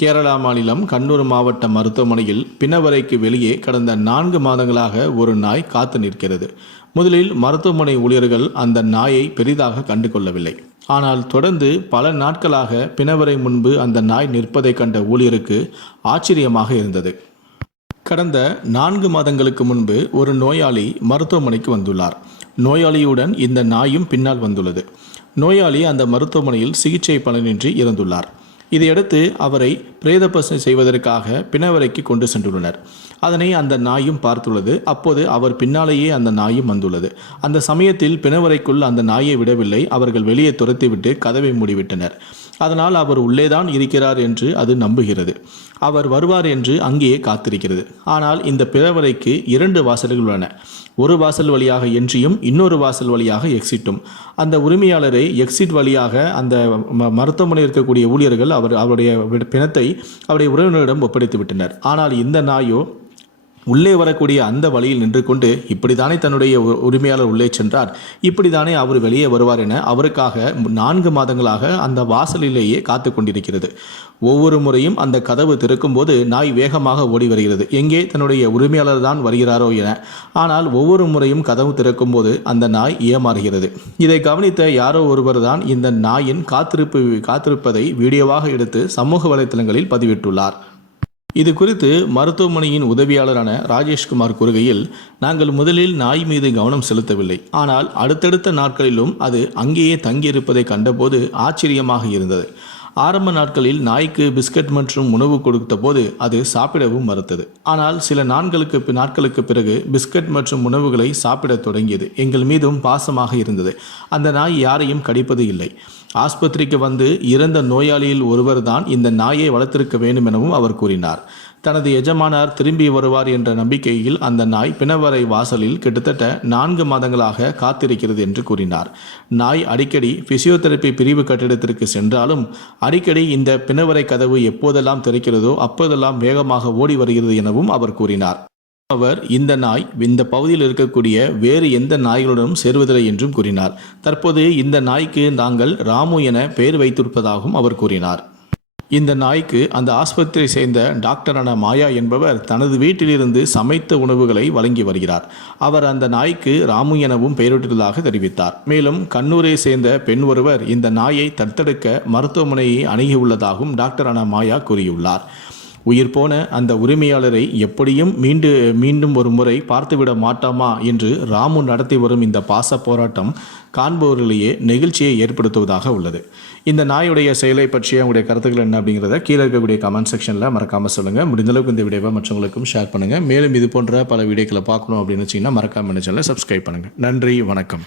கேரளா மாநிலம் கண்ணூர் மாவட்ட மருத்துவமனையில் பிணவரைக்கு வெளியே கடந்த நான்கு மாதங்களாக ஒரு நாய் காத்து நிற்கிறது. முதலில் மருத்துவமனை ஊழியர்கள் அந்த நாயை பெரிதாக கண்டு கொள்ளவில்லை ஆனால் தொடர்ந்து பல நாட்களாக பிணவரை முன்பு அந்த நாய் நிற்பதை கண்ட ஊழியருக்கு ஆச்சரியமாக இருந்தது. கடந்த நான்கு மாதங்களுக்கு முன்பு ஒரு நோயாளி மருத்துவமனைக்கு வந்துள்ளார். நோயாளியுடன் இந்த நாயும் பின்னால் வந்துள்ளது. நோயாளி அந்த மருத்துவமனையில் சிகிச்சை பலனின்றி இறந்துள்ளார். இதையடுத்து அவரை பிரேத பசனை செய்வதற்காக பிணவரைக்கு கொண்டு சென்றுள்ளனர். அதனை அந்த நாயும் பார்த்துள்ளது. அப்போது அவர் பின்னாலேயே அந்த நாயும் வந்துள்ளது. அந்த சமயத்தில் பிணவரைக்குள் அந்த நாயை விடவில்லை. அவர்கள் வெளியே துரத்திவிட்டு கதவை மூடிவிட்டனர். அதனால் அவர் உள்ளேதான் இருக்கிறார் என்று அது நம்புகிறது. அவர் வருவார் என்று அங்கேயே காத்திருக்கிறது. ஆனால் இந்த பிறவரைக்கு இரண்டு வாசல்கள் உள்ளன. ஒரு வாசல் வழியாக என்ட்ரியும் இன்னொரு வாசல் வழியாக எக்ஸிட்டும் அந்த உரிமையாளரை எக்ஸிட் வழியாக அந்த ம- மருத்துவமனையில் இருக்கக்கூடிய ஊழியர்கள் அவர் அவருடைய பிணத்தை அவருடைய உறவினரிடம் ஒப்படைத்து விட்டனர். ஆனால் இந்த நாயோ உள்ளே வரக்கூடிய அந்த வழியில் நின்று கொண்டு இப்படித்தானே தன்னுடைய உ- உரிமையாளர் உள்ளே சென்றார். இப்படித்தானே அவர் வெளியே வருவார் என அவருக்காக நான்கு மாதங்களாக அந்த வாசலிலேயே காத்து கொண்டிருக்கிறது. ஒவ்வொரு முறையும் அந்த கதவு திறக்கும்போது நாய் வேகமாக ஓடி வருகிறது. எங்கே தன்னுடைய உரிமையாளர் தான் வருகிறாரோ என. ஆனால் ஒவ்வொரு முறையும் கதவு திறக்கும்போது அந்த நாய் ஏமாறுகிறது. இதை கவனித்த யாரோ ஒருவர் தான் இந்த நாயின் காத்திருப்பு காத்திருப்பதை வீடியோவாக எடுத்து சமூக வலைத்தளங்களில் பதிவிட்டுள்ளார். இது குறித்து மருத்துவமனையின் உதவியாளரான ராஜேஷ்குமார் கூறுகையில் நாங்கள் முதலில் நாய் மீது கவனம் செலுத்தவில்லை. ஆனால் அடுத்தடுத்த நாட்களிலும் அது அங்கேயே தங்கியிருப்பதை கண்டபோது ஆச்சரியமாக இருந்தது. ஆரம்ப நாட்களில் நாய்க்கு பிஸ்கட் மற்றும் உணவு கொடுத்த போது அது சாப்பிடவும் மறுத்தது. ஆனால் சில நாட்களுக்கு நாட்களுக்கு பிறகு பிஸ்கட் மற்றும் உணவுகளை சாப்பிடத் தொடங்கியது. எங்கள் மீதும் பாசமாக இருந்தது. அந்த நாய் யாரையும் கடிப்பது இல்லை. ஆஸ்பத்திரிக்கு வந்து இறந்த நோயாளியில் ஒருவர் தான் இந்த நாயை வளர்த்திருக்க வேண்டும் எனவும் அவர் கூறினார். தனது எஜமானார் திரும்பி வருவார் என்ற நம்பிக்கையில் அந்த நாய் பிணவரை வாசலில் கிட்டத்தட்ட நான்கு மாதங்களாக காத்திருக்கிறது என்று கூறினார். நாய் அடிக்கடி பிசியோதெரபி பிரிவு கட்டிடத்திற்கு சென்றாலும் அடிக்கடி இந்த பிணவரை கதவு எப்போதெல்லாம் திறக்கிறதோ அப்போதெல்லாம் வேகமாக ஓடி வருகிறது எனவும் அவர் கூறினார். அவர் இந்த நாய் இந்த பகுதியில் இருக்கக்கூடிய வேறு எந்த நாய்களுடனும் சேருவதில்லை என்றும் கூறினார். தற்போது இந்த நாய்க்கு நாங்கள் ராமு என பெயர் வைத்திருப்பதாகவும் அவர் கூறினார். இந்த நாய்க்கு அந்த ஆஸ்பத்திரியை சேர்ந்த டாக்டரான மாயா என்பவர் தனது வீட்டிலிருந்து சமைத்த உணவுகளை வழங்கி வருகிறார். அவர் அந்த நாய்க்கு ராமு எனவும் பெயரிட்டுள்ளதாக தெரிவித்தார். மேலும் கண்ணூரை சேர்ந்த பெண் ஒருவர் இந்த நாயை தத்தெடுக்க மருத்துவமனையை அணுகியுள்ளதாகவும் டாக்டரான மாயா கூறியுள்ளார். உயிர் போன அந்த உரிமையாளரை எப்படியும் மீண்டு மீண்டும் ஒரு முறை பார்த்துவிட மாட்டாமா என்று ராமு நடத்தி வரும் இந்த பாச போராட்டம் காண்பவர்களிடையே நெகிழ்ச்சியை ஏற்படுத்துவதாக உள்ளது. இந்த நாயுடைய செயலை பற்றிய உங்களுடைய கருத்துக்கள் என்ன அப்படிங்கிறத கீழே இருக்கக்கூடிய கமெண்ட் செக்ஷனில் மறக்காமல் சொல்லுங்கள் முடிந்தளவுக்கு இந்த வீடியோவை மற்றவங்களுக்கும் ஷேர் பண்ணுங்கள் மேலும் இது போன்ற பல வீடியோக்களை பார்க்கணும் அப்படின்னு வச்சிங்கன்னா மறக்காமல் சேனலை சப்ஸ்கிரைப் பண்ணுங்கள் நன்றி வணக்கம்.